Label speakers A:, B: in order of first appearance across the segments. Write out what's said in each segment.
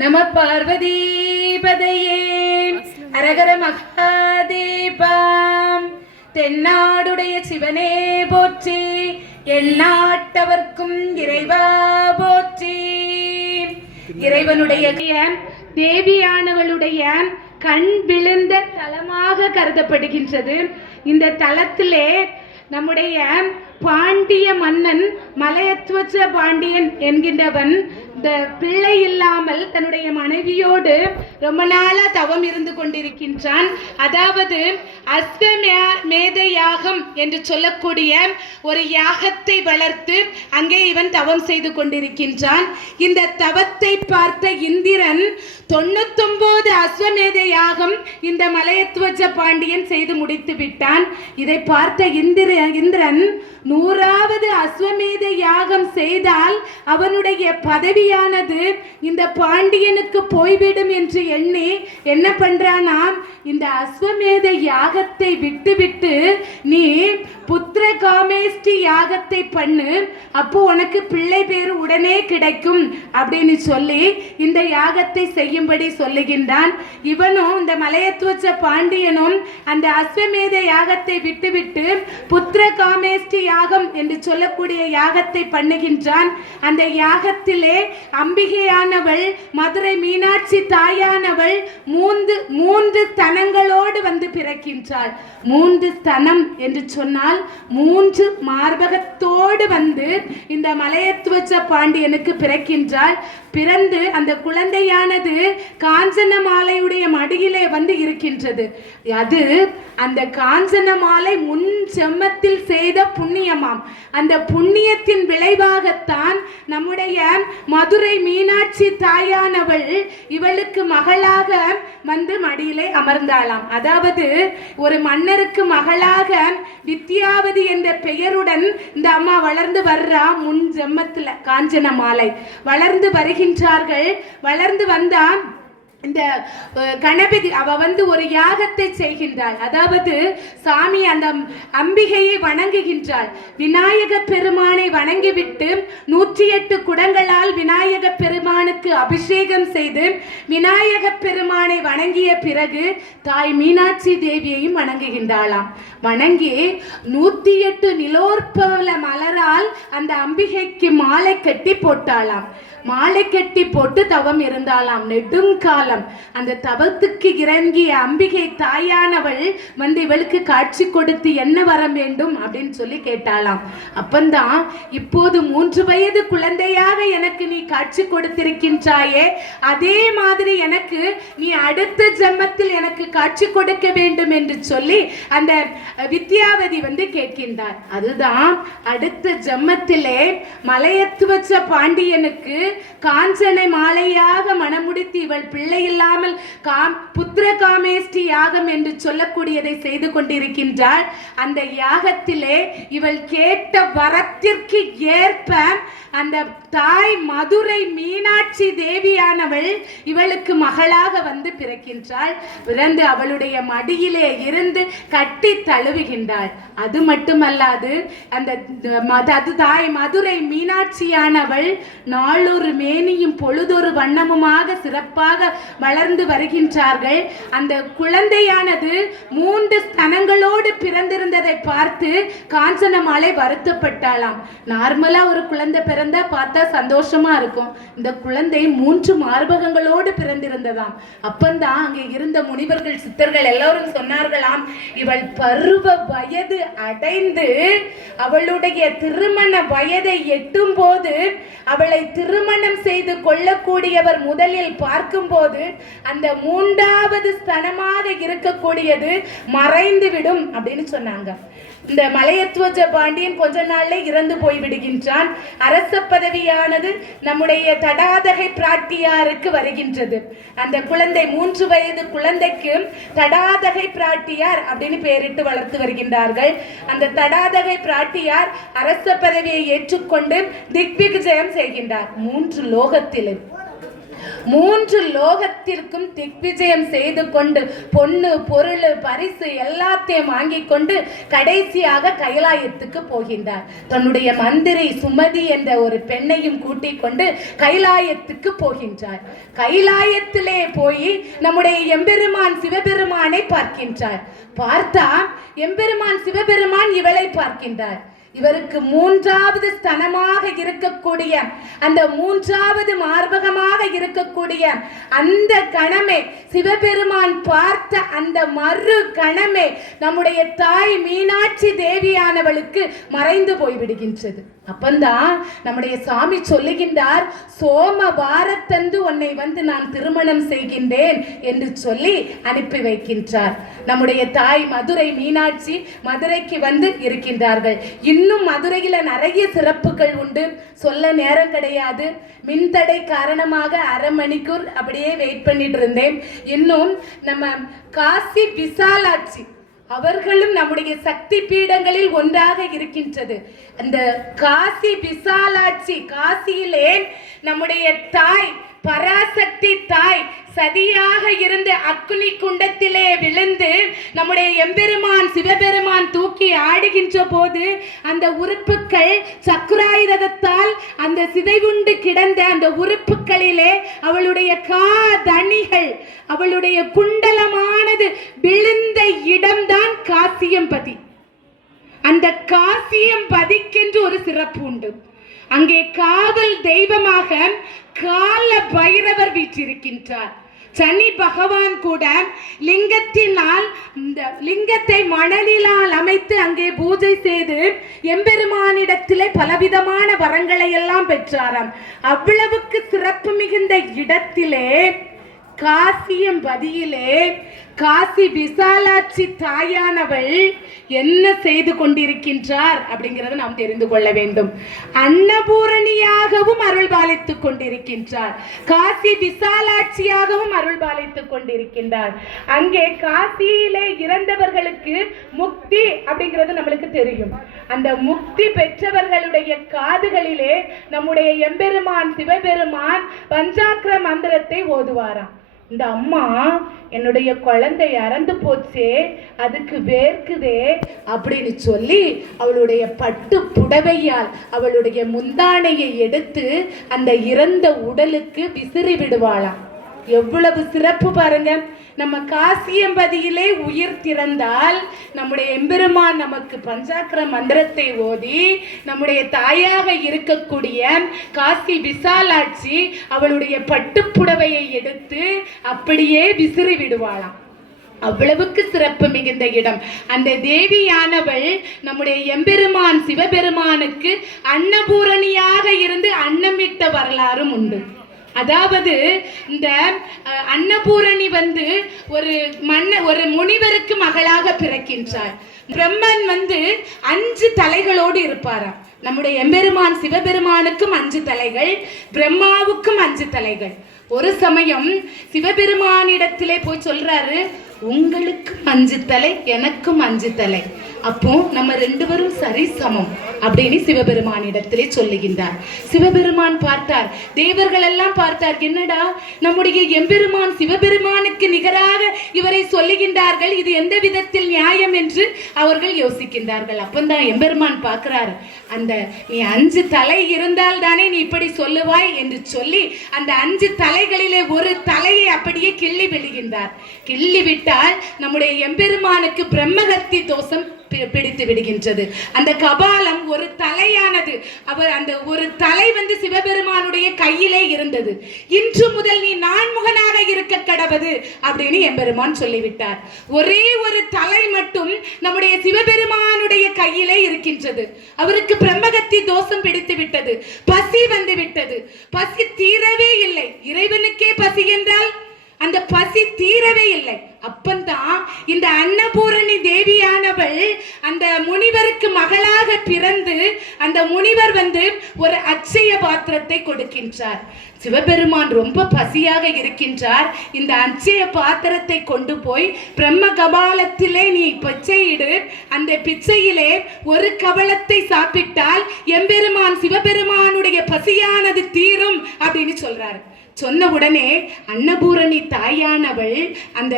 A: நம பார்வதீபதையே. அரகர மகாதேபாம். தென்னாடுடைய சிவனே போற்றி எந்நாட்டவர்க்கும் இறைவா போற்றி. இறைவனுடைய தேவியானவளுடைய கண் விழுந்த தலமாக கருதப்படுகின்றது. இந்த தலத்திலே நம்முடைய பாண்டிய மன்னன் மலையத்துவச்ச பாண்டியன் என்கின்றவன் இந்த பிள்ளை இல்லாமல் தன்னுடைய மனைவியோடு ரொம்ப நாளா தவம் இருந்து கொண்டிருக்கின்றான். அதாவது அஸ்வமே மேத யாகம் என்று சொல்லக்கூடிய ஒரு யாகத்தை வளர்த்து அங்கே இவன் தவம் செய்து கொண்டிருக்கின்றான். இந்த தவத்தை பார்த்த இந்திரன் தொண்ணூத்தொன்பது அஸ்வமேத யாகம் இந்த மலையத்துவஜ பாண்டியன் செய்து முடித்து விட்டான். இதை பார்த்த இந்திர இந்திரன் നൂറാമത് அஸ்வமேத யாகம் செய்தால் அவனுடைய பதவியானது இந்த பாண்டியனுக்கு போய்விடும் என்று எண்ணி என்ன பண்றானாம்? இந்த அஸ்வமேத யாகத்தை விட்டுவிட்டு நீ புத்திர காமேஷ்டி யாகத்தை பண்ணு. அப்போ உனக்கு பிள்ளை பேர் உடனே கிடைக்கும் அப்படின்னு சொல்லி இந்த யாகத்தை செய்யும்படி சொல்லுகின்றான். இவனும் இந்த மலையத்துவச்ச பாண்டியனும் அந்த அஸ்வமேத யாகத்தை விட்டுவிட்டு புத்திர காமேஷ்டி யாகம் என்று சொல்ல சொல்லக்கூடிய யாகத்தை பண்ணுகின்றான். அந்த யாகத்திலே அம்பிகையானவள் மதுரை மீனாட்சி தாயானவள் மூன்று மூன்று தனங்களோடு வந்து பிறக்கின்றாள். மூன்று தனம் என்று சொன்னால் மூன்று மார்பகத்தோடு வந்து இந்த மலையத்துவச்ச பாண்டியனுக்கு பிறக்கின்றாள். பிறந்து அந்த குழந்தையானது காஞ்சன மாலையுடைய மடியிலே வந்து இருக்கின்றது. அது அந்த காஞ்சன மாலை முன் செம்மத்தில் செய்த புண்ணியமாம். அந்த புண்ணியத்தின் விளைவாகத்தான் நம்முடைய மதுரை மீனாட்சி தாயானவள் இவளுக்கு மகளாக வந்து மடியிலே அமர்ந்தாளாம். அதாவது ஒரு மன்னருக்கு மகளாக வித்யாவதி என்ற பெயருடன் இந்த அம்மா வளர்ந்து வர்றா முன் ஜெம்மத்தில் காஞ்சன மாலை. வளர்ந்து வருகின்றார்கள். வளர்ந்து வந்தா இந்த கணபதி அவ வந்து ஒரு யாகத்தை செய்கின்றாள். அதாவது சாமி அந்த அம்பிகையை வணங்குகின்றாள். விநாயக பெருமானை வணங்கிவிட்டு நூற்றி எட்டு குடங்களால் விநாயக பெருமானுக்கு அபிஷேகம் செய்து விநாயக பெருமானை வணங்கிய பிறகு தாய் மீனாட்சி தேவியையும் வணங்குகின்றாளாம். வணங்கி நூத்தி எட்டு நிலோற்பல மலரால் அந்த அம்பிகைக்கு மாலை கட்டி போட்டாளாம். மாலை கட்டி போட்டு தவம் இருந்தாளாம். நெடுங்காலம் அந்த தவத்துக்கு இறங்கிய அம்பிகை தாயானவள் வந்து இவளுக்கு காட்சி கொடுத்து என்ன வர வேண்டும்? அப்படின்னு சொல்லி கேட்டாளாம். அப்பந்தான் இப்போது மூன்று வயது குழந்தையாக எனக்கு நீ காட்சி கொடுத்திருக்கின்றாயே அதே மாதிரி எனக்கு நீ அடுத்த ஜென்மத்தில் எனக்கு காட்சி கொடுக்க வேண்டும் என்று சொல்லி அந்த வித்யாவதி வந்து கேட்கின்றார். அதுதான் அடுத்த ஜென்மத்திலே மலையத்துவச்ச பாண்டியனுக்கு காஞ்சனை மாலையாக மணமுடித்து இவள் பிள்ளைய இல்லாமல் காம் புத்திர காமேஷ்டி யாகம் என்று சொல்லக்கூடியதை செய்து கொண்டிருக்கின்றாள். அந்த யாகத்திலே இவள் கேட்ட வரத்திற்கு ஏற்ப அந்த தாய் மதுரை மீனாட்சி தேவியானவள் இவளுக்கு மகளாக வந்து பிறக்கின்றாள். பிறந்து அவளுடைய மடியிலே இருந்து கட்டி தழுவுகின்றாள். அது மட்டுமல்லாது அந்த அது தாய் மதுரை மீனாட்சியானவள் நாளொரு மேனியும் பொழுதொரு வண்ணமுமாக சிறப்பாக வளர்ந்து வருகின்றார்கள். அந்த குழந்தையானது மூன்று ஸ்தனங்களோடு பிறந்திருந்ததை பார்த்து காஞ்சனமாலை வருத்தப்பட்டாளாம். நார்மலா ஒரு குழந்தை பிறந்தா பார்த்தா சந்தோஷமா இருக்கும். இந்த குழந்தை மூன்று மார்பகங்களோடு பிறந்திருந்ததாம். அப்பந்தான் அங்கே இருந்த முனிவர்கள் சித்தர்கள் எல்லாரும் சொன்னார்களாம் இவள் பருவ வயது அடைந்து அவளுடைய திருமண வயதை எட்டும் போது அவளை திருமணம் செய்து கொள்ளக்கூடியவர் முதலில் பார்க்கும்போது அந்த மூன்றாவது ஸ்தனமாக இருக்கக்கூடியது மறைந்து விடும் அப்படின்னு சொன்னாங்க. இந்த மலையத்துவஜ பாண்டியன் கொஞ்ச நாள்ல இறந்து போய் விடுகின்றான். அரச பதவியானது நம்முடைய தடாதகை பிராட்டியாருக்கு வருகின்றது. அந்த குழந்தை மூன்று வயது குழந்தைக்கு தடாதகை பிராட்டியார் அப்படின்னு பெயரிட்டு வளர்த்து வருகின்றார்கள். அந்த தடாதகை பிராட்டியார் அரச பதவியை ஏற்றுக்கொண்டு திக்விஜயம் செய்கின்றார். மூன்று லோகத்திலும். மூன்று லோகத்திற்கும் திக்விஜயம் செய்து கொண்டு பொண்ணு பொருள் பரிசு எல்லாத்தையும் வாங்கி கொண்டு கடைசியாக கைலாயத்துக்கு போகின்றார். தன்னுடைய மந்திரி சுமதி என்ற ஒரு பெண்ணையும் கூட்டிக் கொண்டு கைலாயத்துக்கு போகின்றார். கைலாயத்திலே போய் நம்முடைய எம்பெருமான் சிவபெருமானை பார்க்கின்றார். பார்த்தா எம்பெருமான் சிவபெருமான் இவளை பார்க்கின்றார். இவருக்கு மூன்றாவது ஸ்தனமாக இருக்கக்கூடிய அந்த மூன்றாவது மார்பகமாக இருக்கக்கூடிய அந்த கணமே சிவபெருமான் பார்த்த அந்த மறு கணமே நம்முடைய தாய் மீனாட்சி தேவியானவளுக்கு மறைந்து போய்விடுகின்றது. அப்பந்தான் நம்முடைய சாமி சொல்லுகின்றார் சோம வாரத்தந்து உன்னை வந்து நான் திருமணம் செய்கின்றேன் என்று சொல்லி அனுப்பி வைக்கின்றார். நம்முடைய தாய் மதுரை மீனாட்சி மதுரைக்கு வந்து இருக்கின்றார்கள். இன்னும் மதுரையில் நிறைய சிறப்புகள் உண்டு. சொல்ல நேரம் கிடையாது. மின்தடை காரணமாக அரை மணிக்கூர் அப்படியே வெயிட் பண்ணிட்டு இருந்தேன். இன்னும் நம்ம காசி விசாலாட்சி அவர்களும் நம்முடைய சக்தி பீடங்களில் ஒன்றாக இருக்கின்றது. அந்த காசி விசாலாட்சி காசியிலே நம்முடைய தாய் பராசக்தி தாய் சதியாக இருந்து அக்னி குண்டத்திலே விழுந்து நம்முடைய எம்பெருமான் சிவபெருமான் தூக்கி ஆடுகின்ற போது அந்த உறுப்புகள் சக்கராயுதத்தால் அந்த சிதைவுண்டு கிடந்த அந்த உறுப்புகளிலே அவளுடைய காதணிகள் அவளுடைய குண்டலமானது விழுந்த இடம் இடம்தான் காசியம்பதி அந்த காசியம்பதிக்கென்று ஒரு சிறப்பு உண்டு. அங்கே காதல் தெய்வமாக கால பைரவர் வீற்றிருக்கின்றார். சனி பகவான் கூட லிங்கத்தினால் இந்த லிங்கத்தை மணலிலால் அமைத்து அங்கே பூஜை செய்து எம்பெருமானிடத்திலே பலவிதமான வரங்களை எல்லாம் பெற்றாராம். அவ்வளவுக்கு சிறப்பு மிகுந்த இடத்திலே காசியம்பதியிலே காசி விசாலாட்சி தாயானவள் என்ன செய்து கொண்டிருக்கின்றார் அப்படிங்கிறத நாம் தெரிந்து கொள்ள வேண்டும். அன்னபூரணியாகவும் அருள் பாலித்துக் கொண்டிருக்கின்றார். காசி விசாலாட்சியாகவும் அருள் பாலித்துக் கொண்டிருக்கின்றார். அங்கே காசியிலே இறந்தவர்களுக்கு முக்தி அப்படிங்கிறது நம்மளுக்கு தெரியும். அந்த முக்தி பெற்றவர்களுடைய காதுகளிலே நம்முடைய எம்பெருமான் சிவபெருமான் பஞ்சாக்கிர மந்திரத்தை ஓதுவாராம். இந்த அம்மா என்னுடைய குழந்தை இறந்து போச்சே அதுக்கு வேர்க்குதே அப்படின்னு சொல்லி அவளுடைய பட்டு புடவையால் அவளுடைய முந்தானையை எடுத்து அந்த இறந்த உடலுக்கு விசிறி விடுவாளாம். எவ்வளவு சிறப்பு பாருங்க. நம்ம காசியம்பதியிலே உயிர் திறந்தால் நம்முடைய எம்பெருமான் நமக்கு பஞ்சாக்கர மந்திரத்தை ஓதி நம்முடைய தாயாக இருக்கக்கூடிய காசி விசாலாட்சி அவளுடைய பட்டுப்புடவையை எடுத்து அப்படியே விசிறி விடுவாளாம். அவ்வளவுக்கு சிறப்பு மிகுந்த இடம். அந்த தேவியானவள் நம்முடைய எம்பெருமான் சிவபெருமானுக்கு அன்னபூரணியாக இருந்து அன்னமிட்ட வரலாறும் உண்டு. அதாவது இந்த அன்னபூரணி வந்து ஒரு மன்ன ஒரு முனிவருக்கு மகளாக பிறக்கின்றார். பிரம்மன் வந்து அஞ்சு தலைகளோடு இருப்பாராம். நம்முடைய எம்பெருமான் சிவபெருமானுக்கும் அஞ்சு தலைகள் பிரம்மாவுக்கும் அஞ்சு தலைகள். ஒரு சமயம் சிவபெருமானிடத்திலே போய் சொல்றாரு உங்களுக்கும் அஞ்சு தலை எனக்கும் அஞ்சு தலை. அப்போ நம்ம ரெண்டு பேரும் சரி சமம் அப்படின்னு சிவபெருமானிடத்திலே சொல்லுகின்றார். சிவபெருமான் பார்த்தார். தேவர்கள் எல்லாம் பார்த்தார். என்னடா? நம்முடைய எம்பெருமான் சிவபெருமானுக்கு நிகராக இவரை சொல்லுகின்றார்கள். இது எந்த விதத்தில் நியாயம் என்று அவர்கள் யோசிக்கின்றார்கள். அப்பந்தான் எம்பெருமான் பார்க்கிறார். அந்த நீ அஞ்சு தலை இருந்தால் தானே நீ இப்படி சொல்லுவாய் என்று சொல்லி அந்த அஞ்சு தலைகளிலே ஒரு தலையை அப்படியே கிள்ளி விழுகின்றார். கிள்ளி விட்டால் நம்முடைய எம்பெருமானுக்கு பிரம்மகத்தி தோஷம் பிடித்து விடுகின்றது. அந்த கபாலம் ஒரு தலையானது. அவர் அந்த ஒரு தலை வந்து சிவபெருமானுடைய கையிலே இருந்தது. இன்று முதல் நீ நான்முகனாக இருக்க கடவது அப்படின்னு எம்பெருமான் சொல்லிவிட்டார். ஒரே ஒரு தலை மட்டும் நம்முடைய சிவபெருமானுடைய கையிலே இருக்கின்றது. அவருக்கு பிரம்மகத்தி தோஷம் பிடித்து விட்டது. பசி வந்து விட்டது. பசி தீரவே இல்லை. இறைவனுக்கே பசி என்றால் அந்த பசி தீரவே இல்லை. அப்பந்தான் இந்த அன்னபூரணி தேவியானவள் அந்த முனிவருக்கு மகளாக பிறந்து அந்த முனிவர் வந்து ஒரு அச்சய பாத்திரத்தை கொடுக்கின்றார். சிவபெருமான் ரொம்ப பசியாக இருக்கின்றார். இந்த அச்சய பாத்திரத்தை கொண்டு போய் பிரம்ம கபாலத்திலே நீ பிச்சையிடு அந்த பிச்சையிலே ஒரு கவளத்தை சாப்பிட்டால் எம்பெருமான் சிவபெருமானுடைய பசியானது தீரும் அப்படின்னு சொல்றாரு. சொன்ன உடனே அன்னபூரணி தாயானவள் அந்த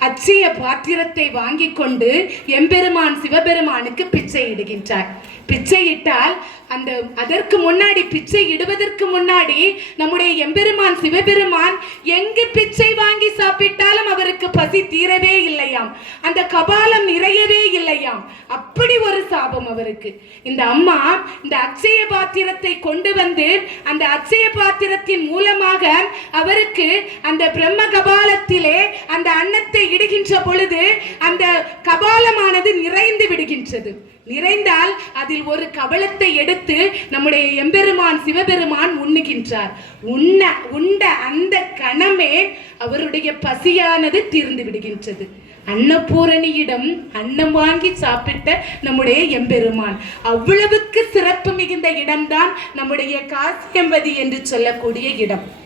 A: அச்சய பாத்திரத்தை வாங்கி கொண்டு எம்பெருமான் சிவபெருமானுக்கு பிச்சை இடுகின்றார் பிச்சை இட்டால் அந்த அதற்கு முன்னாடி பிச்சை இடுவதற்கு முன்னாடி நம்முடைய எம்பெருமான் சிவபெருமான் எங்கு பிச்சை வாங்கி சாப்பிட்டாலும் அவருக்கு பசி தீரவே இல்லையாம். அந்த கபாலம் நிறையவே இல்லையாம். அப்படி ஒரு சாபம் அவருக்கு. இந்த அம்மா இந்த அச்சய பாத்திரத்தை கொண்டு வந்து அந்த அச்சய பாத்திரத்தின் மூலமாக அவருக்கு அந்த பிரம்ம கபாலத்திலே அந்த அன்னத்தை இடுகின்ற பொழுது அந்த கபாலமானது நிறைந்து விடுகின்றது. நிறைந்தால் அதில் ஒரு கவளத்தை எடுத்து நம்முடைய எம்பெருமான் சிவபெருமான் உண்ணுகின்றார். உண்ண உண்ட அந்த கணமே அவருடைய பசியானது தீர்ந்து விடுகின்றது. அன்னபூரணியிடம் அன்னம் வாங்கி சாப்பிட்ட நம்முடைய எம்பெருமான். அவ்வளவுக்கு சிறப்பு மிகுந்த இடம்தான் நம்முடைய காசியம்பதி என்று சொல்லக்கூடிய இடம்.